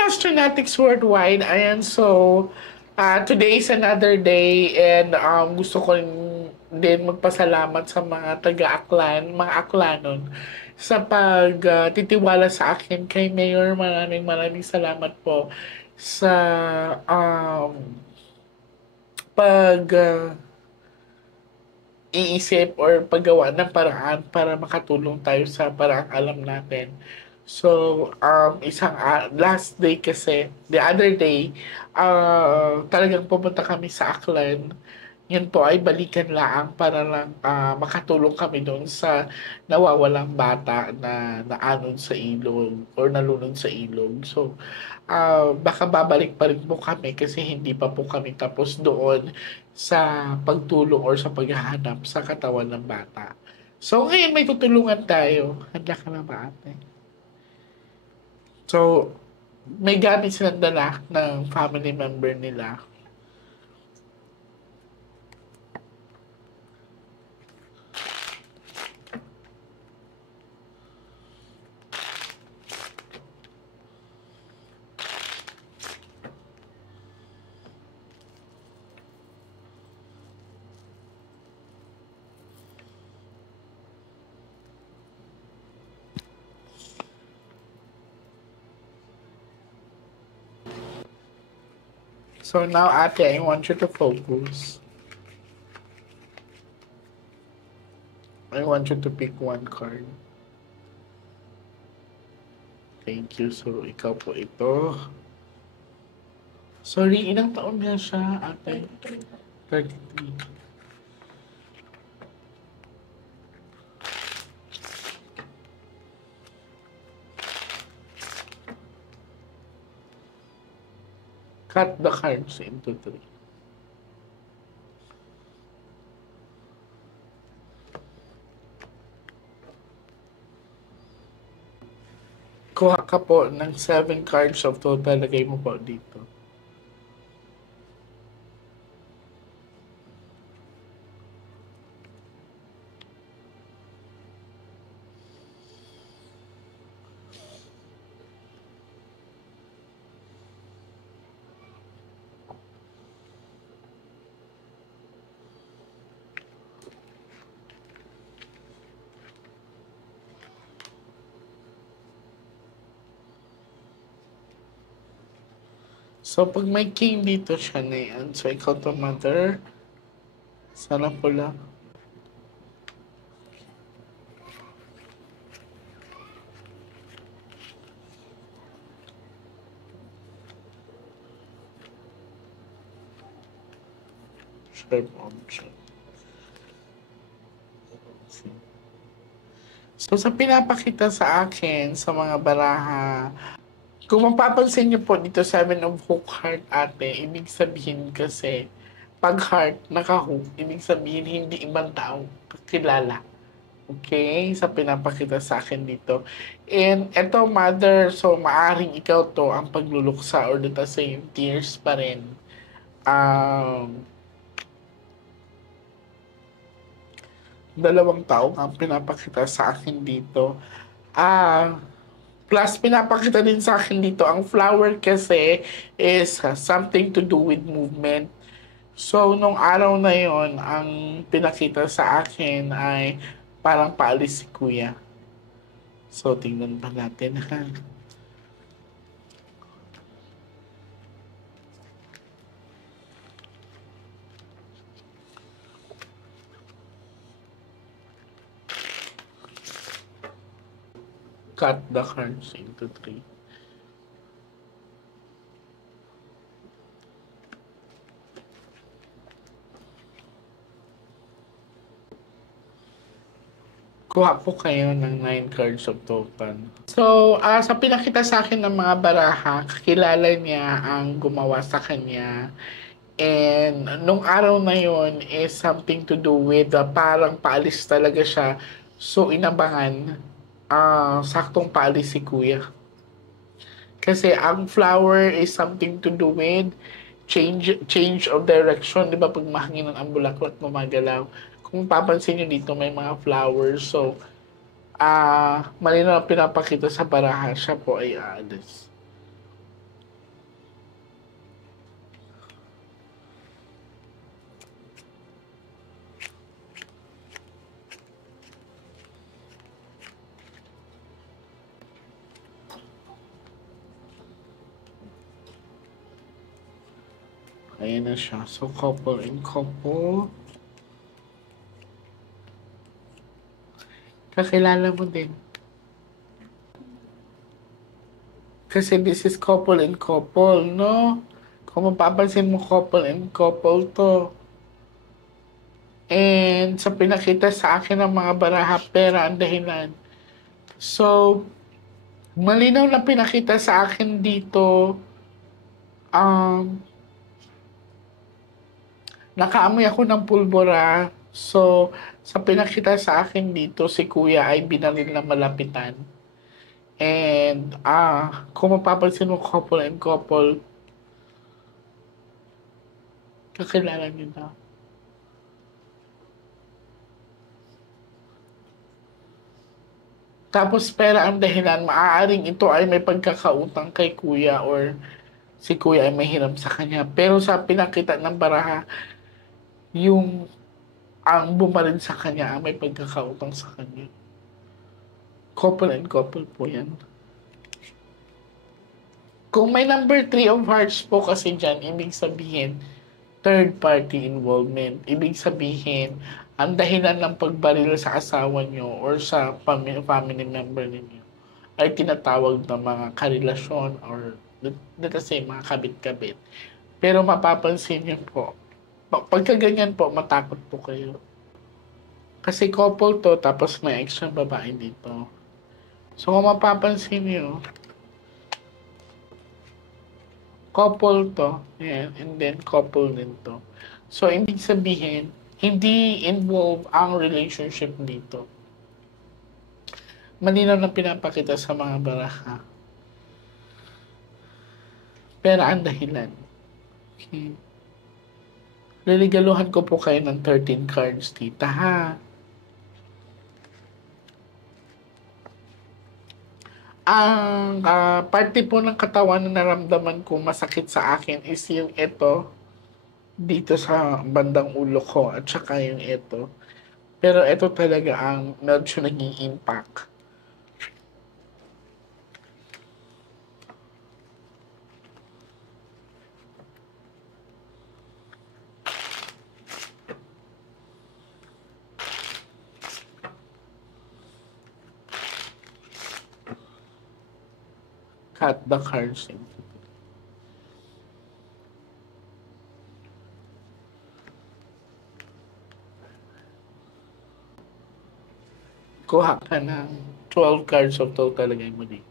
Astronetics Worldwide. Ayan, so today is another day and gusto ko din magpasalamat sa mga taga-Aklan, mga Aklanon sa titiwala sa akin kay Mayor. Maraming salamat po sa um, pag iisip or paggawa ng paraan para makatulong tayo sa paraang alam natin. So, last day kasi, the other day, talagang pumunta kami sa Aklan. Yan po ay balikan lang para lang makatulong kami doon sa nawawalang bata na naanon sa ilog or nalunod sa ilog. So, baka babalik pa rin po kami kasi hindi pa po kami tapos doon sa pagtulong or sa paghahanap sa katawan ng bata. So, ngayon may tutulungan tayo. Handa ka na ba, ate? So, may gamit silang dala ng family member nila. So now, ate, I want you to focus. I want you to pick one card. Thank you. So, ikaw po ito. Sorry, ilang taon na siya, ate? 33. Cut the cards into 3. Kuha ka po ng 7 cards of total. Lagay mo po dito. So, pag may king dito siya na yan. So, ikaw to, mother. Sana pula. Sharp option. So, sa pinapakita sa akin, sa mga baraha, kung mapapansin niyo po dito, 7 of hook heart, ate, ibig sabihin kasi, pag heart, naka-hook, ibig sabihin hindi ibang tao kakilala. Okay? Sa pinapakita sa akin dito. And eto, mother, so maaring ikaw to ang pagluluksa or dito sa yung tears pa rin. Dalawang tao ang pinapakita sa akin dito. Plus, pinapakita din sa akin dito, ang flower kasi is something to do with movement. So, nung araw na yon ang pinakita sa akin ay parang paalis si kuya. So, tingnan pa natin, ha? Cut the cards into 3. Kuha po kayo ng 9 cards of total. So, sa pinakita sa akin ng mga baraha, kakilala niya ang gumawa sa kanya. And nung araw na yon is something to do with parang paalis talaga siya. So, inabangan, saktong paalis si kuya. Kasi ang flower is something to do with change of direction. Di ba pag mahangin ang bulaklak gumagalaw? Kung papansin nyo dito, may mga flowers. So, malinaw na pinapakita sa baraha, siya po ay aalis. Ayan na siya. So, couple and couple. Kakilala mo din. Kasi this is couple and couple, no? Kung mapapansin mo, couple and couple to. And sa pinakita sa akin ng mga baraha, pera ang dahilan. So, malinaw na pinakita sa akin dito, nakaamoy ako ng pulbora. So, sa pinakita sa akin dito, si kuya ay binaril na malapitan. And, kung mapapansin mo, couple and couple, kakilala niyo na. Tapos pera ang dahilan, maaaring ito ay may pagkakautang kay kuya or si kuya ay may hiram sa kanya. Pero sa pinakita ng baraha, yung ang bumaril sa kanya ang may pagkakautang sa kanya. Couple and couple po yan. Kung may number 3 of hearts po kasi dyan, ibig sabihin, third party involvement. Ibig sabihin, ang dahilan ng pagbaril sa asawa nyo or sa family member ninyo ay tinatawag na mga karelasyon or let us say mga kabit-kabit. Pero mapapansin nyo po, pagka ganyan po, matakot po kayo. Kasi couple to, tapos may extra babae dito. So kung mapapansin nyo, couple to, yan, and then couple din to. So ibig sabihin, hindi involve ang relationship dito. Malinaw na pinapakita sa mga baraha. Pero ang dahilan. Okay. Liligaluhan ko po kayo ng 13 cards, tita, ha? Ang parte po ng katawan na naramdaman ko masakit sa akin is yung ito, dito sa bandang ulo ko at saka yung ito. Pero ito talaga ang medyo naging impact. Cut the cards in. Kuha ka ng 12 cards of total lagay mo dito.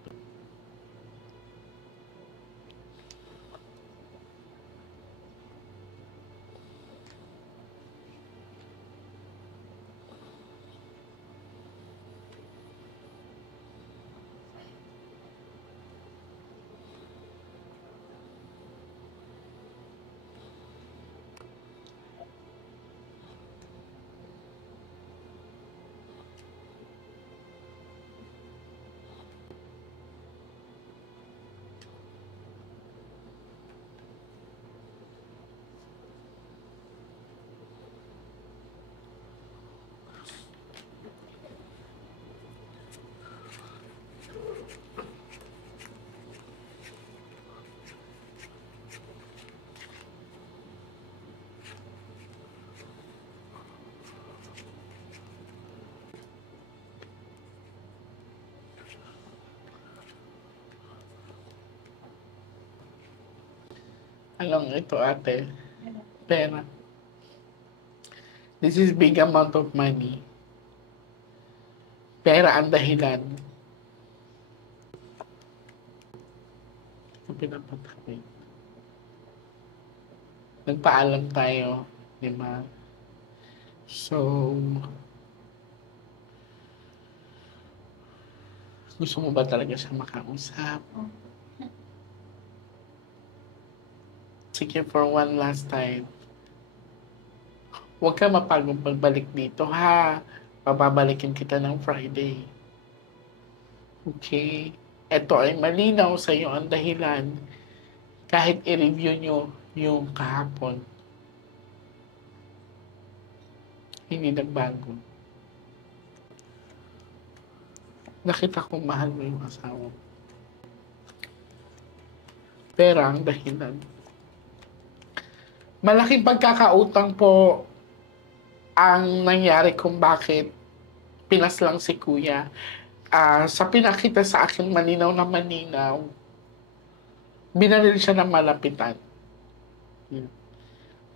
Anong ito, ate? Pera. This is big amount of money. Pera ang dahilan. Pinapatakay. Nagpaalam tayo, di ba? So, gusto mo ba talaga siya makausap? Sige, for one last time. Huwag ka mapagong pagbalik dito, ha? Pababalikin kita ng Friday. Okay? Ito ay malinaw sa iyo ang dahilan. Kahit i-review nyo yung kahapon. Hindi nagbago. Nakita kong mahal mo yung asawa. Pero ang dahilan. Malaking pagkakautang po ang nangyari kung bakit pinaslang si kuya. Sa pinakita sa akin malinaw na malinaw, binaril siya ng malapitan.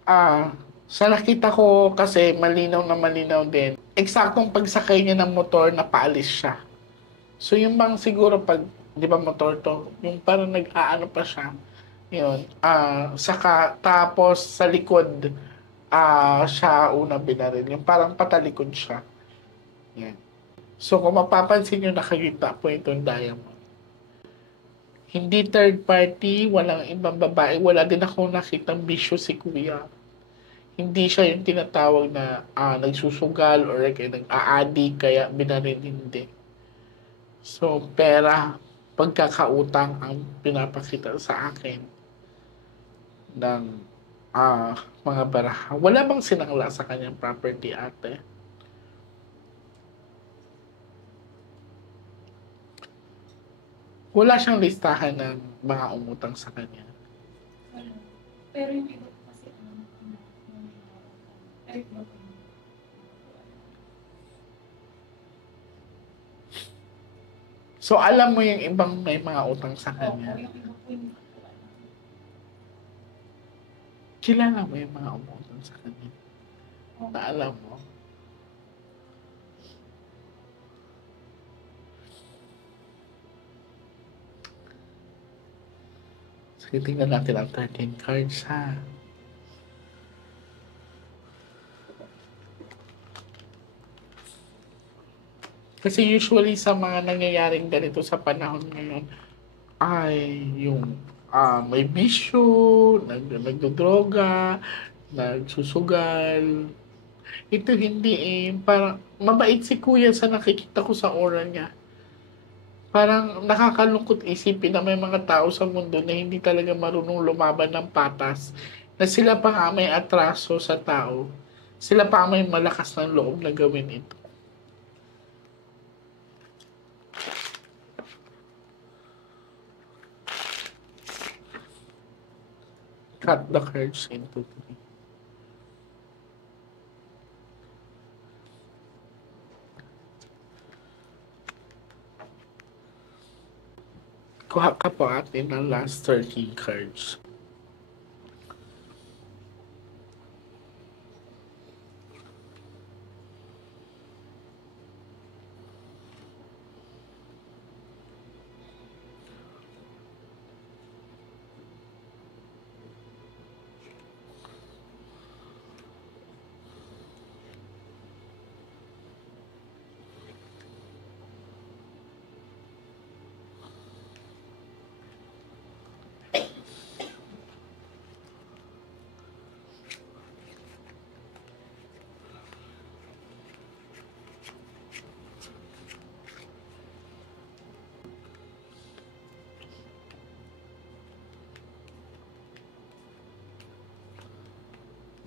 Ah, sa nakita ko kasi malinaw na malinaw din. Eksaktong pagsakay niya ng motor na paalis siya. So yung bang siguro pag, di ba motor to, yung parang nag-aano pa siya. Yun. Saka tapos sa likod, siya una binaril. Yung parang patalikod siya. Yan. So kung mapapansin nyo, nakagita po itong diamond. Hindi third party, walang ibang babae, wala din ako nakitang bisyo si kuya. Hindi siya yung tinatawag na nagsusugal or kaya nag-aadi kaya binaril, hindi. So, pera, pagkakautang ang pinapakita sa akin ng mga baraha. Wala bang sinangla sa kanyang property, ate? Wala siyang listahan ng mga umutang sa kanya. Ano, pero yung iba po kasi ay, iba po yung So, alam mo yung ibang may mga utang sa opo, kanya. yung iba po yung Kilala mo yung mga umutang sa kanya. opo. Na alam mo. Sige, tingnan natin ang 13 cards, ha. Kasi usually sa mga nangyayaring ganito sa panahon ngayon, ay yung may bisyo, nagdodroga, nagsusugal. Ito hindi eh. Parang mabait si kuya sa nakikita ko sa aura niya. Parang nakakalungkot isipin na may mga tao sa mundo na hindi talaga marunong lumaban ng patas. Na sila pa nga may atraso sa tao. Sila pa may malakas ng loob na gawin ito. Cut the cards into three. Kuha ka po atin ng last 13 cards.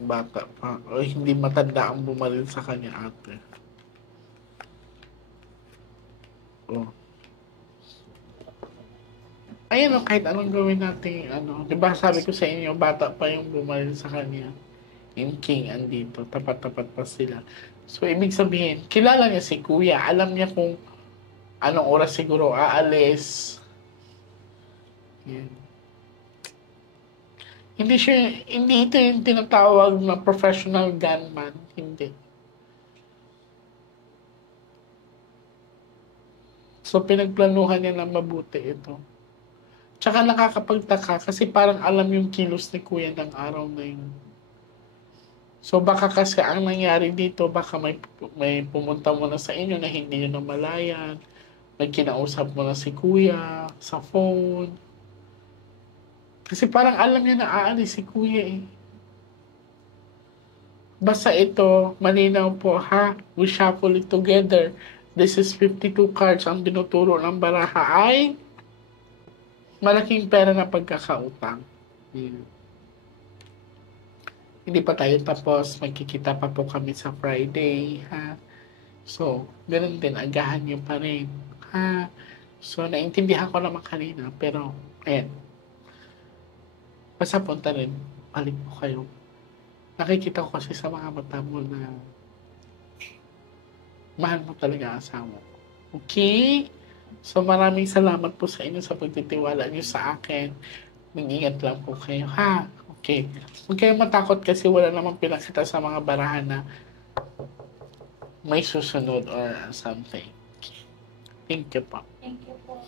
Bata pa. O hindi matanda ang bumaril sa kanya, ate. Oh. Ayun, kahit anong gawin natin, di ba sabi ko sa inyo, bata pa yung bumaril sa kanya. Yung king andito, tapat-tapat pa sila. So, ibig sabihin, kilala niya si kuya, alam niya kung anong oras siguro aalis. Yan. Hindi ito yung tinatawag na professional gunman. Hindi. So, pinagplanuhan niya na mabuti ito. Tsaka nakakapagtaka kasi parang alam yung kilos ni kuya ng araw na yun. So, baka kasi ang nangyari dito, baka may pumunta mo na sa inyo na hindi nyo namalayan. May kinausap mo na si kuya sa phone. Kasi parang alam niya na aalis si kuya eh. Basta ito, malinaw po ha. We shuffle it together. This is 52 cards. Ang binuturo ng baraha ay malaking pera na pagkakautang. Hindi pa tayo tapos. Magkikita pa po kami sa Friday. Ha? So, ganun din. Agahan nyo pa rin. Ha? So, naintindihan ko naman kanina. Pero, ayan. Basta punta rin. Balik po kayo. nakikita ko kasi sa mga mata mo na mahal mo talaga ang asawa mo. Okay? So maraming salamat po sa inyo sa pagtitiwala niyo sa akin. Mag-ingat lang po kayo, ha? Okay. Huwag kayong matakot kasi wala namang pinakita sa mga barahan na may susunod or something. Thank you po. Thank you po.